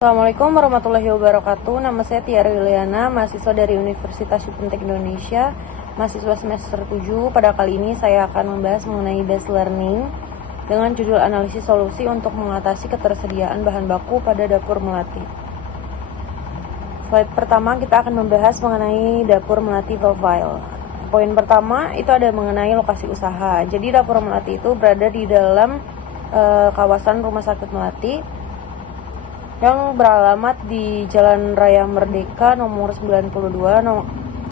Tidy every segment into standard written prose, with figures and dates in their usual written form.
Assalamualaikum warahmatullahi wabarakatuh. Nama saya Tiara Yuliana, mahasiswa dari Universitas Yupentek Indonesia, mahasiswa semester 7. Pada kali ini saya akan membahas mengenai based learning dengan judul analisis solusi untuk mengatasi ketersediaan bahan baku pada dapur melati. Slide pertama kita akan membahas mengenai dapur melati profile. Poin pertama itu ada mengenai lokasi usaha. Jadi dapur melati itu berada di dalam kawasan Rumah Sakit Melati yang beralamat di Jalan Raya Merdeka nomor 92,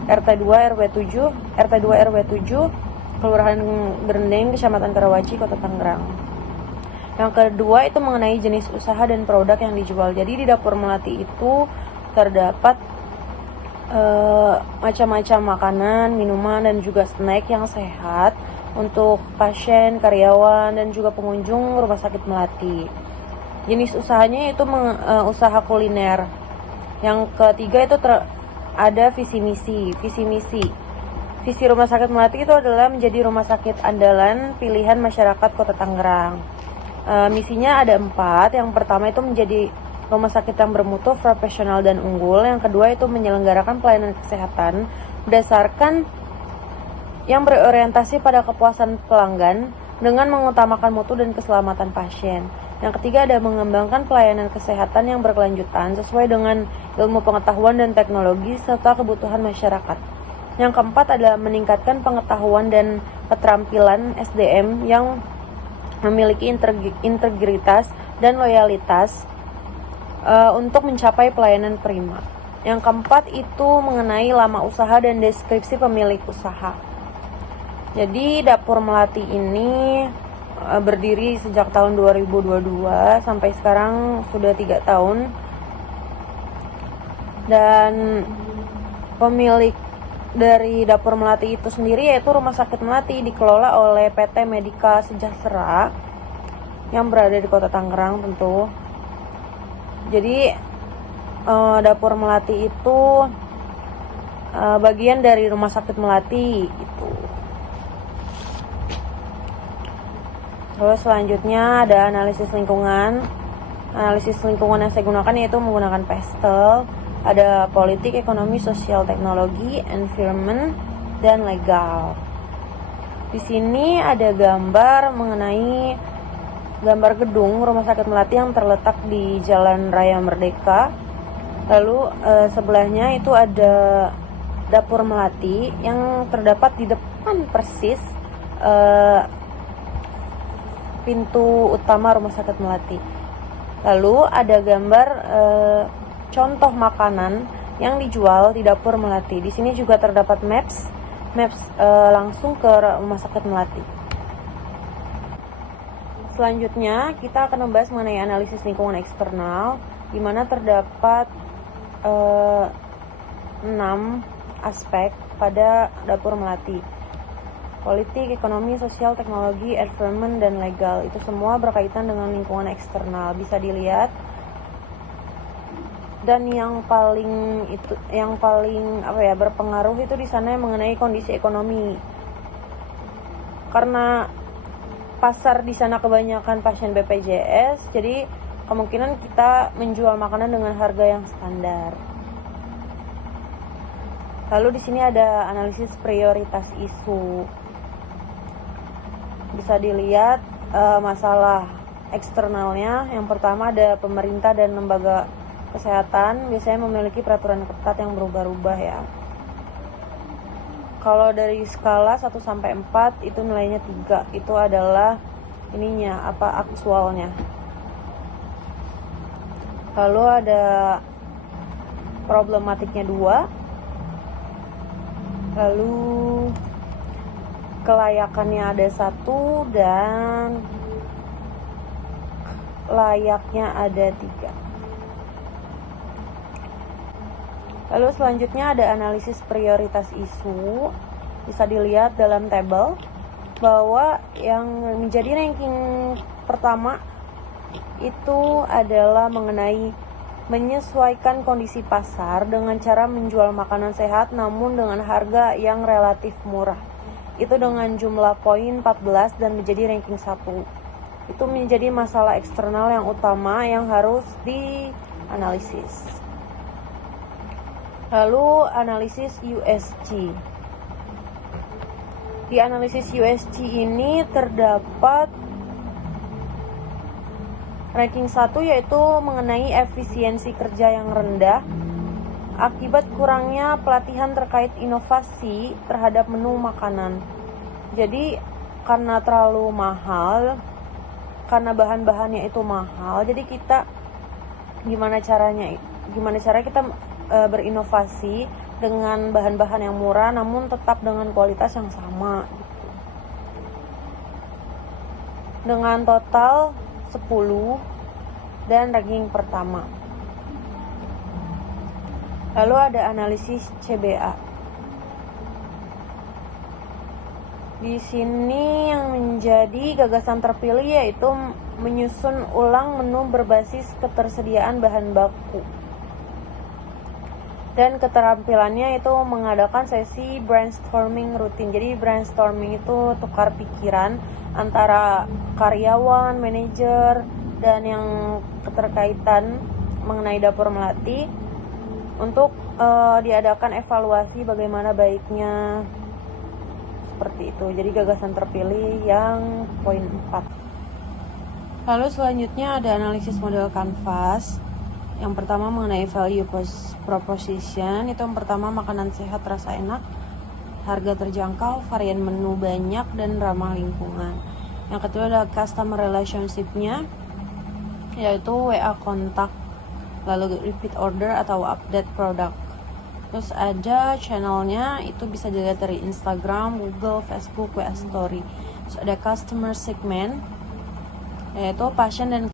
RT 2 RW 7, Kelurahan Berendeng, Kecamatan Karawaci, Kota Tangerang. Yang kedua itu mengenai jenis usaha dan produk yang dijual. Jadi di dapur melati itu terdapat macam-macam makanan, minuman, dan juga snack yang sehat untuk pasien, karyawan, dan juga pengunjung Rumah Sakit Melati. Jenis usahanya itu usaha kuliner. Yang ketiga itu ada visi misi. Visi Rumah Sakit Melati itu adalah menjadi rumah sakit andalan pilihan masyarakat Kota Tangerang. Misinya ada 4. Yang pertama itu menjadi rumah sakit yang bermutu, profesional, dan unggul. Yang kedua itu menyelenggarakan pelayanan kesehatan berdasarkan yang berorientasi pada kepuasan pelanggan dengan mengutamakan mutu dan keselamatan pasien. Yang ketiga ada mengembangkan pelayanan kesehatan yang berkelanjutan sesuai dengan ilmu pengetahuan dan teknologi serta kebutuhan masyarakat. Yang keempat adalah meningkatkan pengetahuan dan keterampilan SDM yang memiliki integritas dan loyalitas untuk mencapai pelayanan prima. Yang keempat itu mengenai lama usaha dan deskripsi pemilik usaha. Jadi dapur melati ini berdiri sejak tahun 2022 sampai sekarang sudah 3 tahun, dan pemilik dari dapur melati itu sendiri yaitu Rumah Sakit Melati dikelola oleh PT Medika Sejahtera yang berada di Kota Tangerang tentu. Jadi dapur melati itu bagian dari Rumah Sakit Melati gitu. Terus selanjutnya ada analisis lingkungan. Analisis lingkungan yang saya gunakan yaitu menggunakan PESTEL. Ada politik, ekonomi, sosial, teknologi, environment, dan legal. Di sini ada gambar mengenai gambar gedung Rumah Sakit Melati yang terletak di Jalan Raya Merdeka. Lalu sebelahnya itu ada dapur melati yang terdapat di depan persis pintu utama Rumah Sakit Melati. Lalu ada gambar contoh makanan yang dijual di dapur melati. Di sini juga terdapat maps langsung ke Rumah Sakit Melati. Selanjutnya kita akan membahas mengenai analisis lingkungan eksternal, di mana terdapat 6 aspek pada dapur melati. Politik, ekonomi, sosial, teknologi, environment, dan legal. Itu semua berkaitan dengan lingkungan eksternal. Bisa dilihat. Dan yang paling berpengaruh itu di sana mengenai kondisi ekonomi. Karena pasar di sana kebanyakan pasien BPJS, jadi kemungkinan kita menjual makanan dengan harga yang standar. Lalu di sini ada analisis prioritas isu. Bisa dilihat masalah eksternalnya. Yang pertama ada pemerintah dan lembaga kesehatan biasanya memiliki peraturan ketat yang berubah-ubah ya. Kalau dari skala 1 sampai 4 itu nilainya 3. Itu adalah aktualnya. Lalu ada problematiknya 2. Lalu kelayakannya ada 1 dan layaknya ada 3. Lalu selanjutnya ada analisis prioritas isu. Bisa dilihat dalam tabel bahwa yang menjadi ranking pertama itu adalah mengenai menyesuaikan kondisi pasar dengan cara menjual makanan sehat namun dengan harga yang relatif murah. Itu dengan jumlah poin 14 dan menjadi ranking 1. Itu menjadi masalah eksternal yang utama yang harus analisis. Lalu analisis USG. Di analisis USG ini terdapat ranking 1, yaitu mengenai efisiensi kerja yang rendah akibat kurangnya pelatihan terkait inovasi terhadap menu makanan. Jadi karena terlalu mahal, karena bahan-bahannya itu mahal, jadi kita gimana cara kita berinovasi dengan bahan-bahan yang murah namun tetap dengan kualitas yang sama gitu. Dengan total 10 dan ranking pertama. Lalu ada analisis CBA. Di sini yang menjadi gagasan terpilih yaitu menyusun ulang menu berbasis ketersediaan bahan baku. Dan keterampilannya itu mengadakan sesi brainstorming rutin. Jadi brainstorming itu tukar pikiran antara karyawan, manajer, dan yang keterkaitan mengenai dapur melati untuk diadakan evaluasi bagaimana baiknya, seperti itu. Jadi gagasan terpilih yang poin 4. Lalu selanjutnya ada analisis model kanvas. Yang pertama mengenai value proposition, itu yang pertama makanan sehat rasa enak, harga terjangkau, varian menu banyak, dan ramah lingkungan. Yang kedua adalah customer relationship-nya, yaitu WA kontak, lalu repeat order atau update produk. Terus ada channelnya, itu bisa dilihat dari Instagram, Google, Facebook, WA Story. Terus ada customer segment, yaitu pasien dan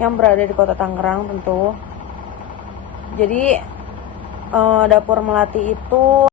yang berada di Kota Tangerang tentu. Jadi dapur melati itu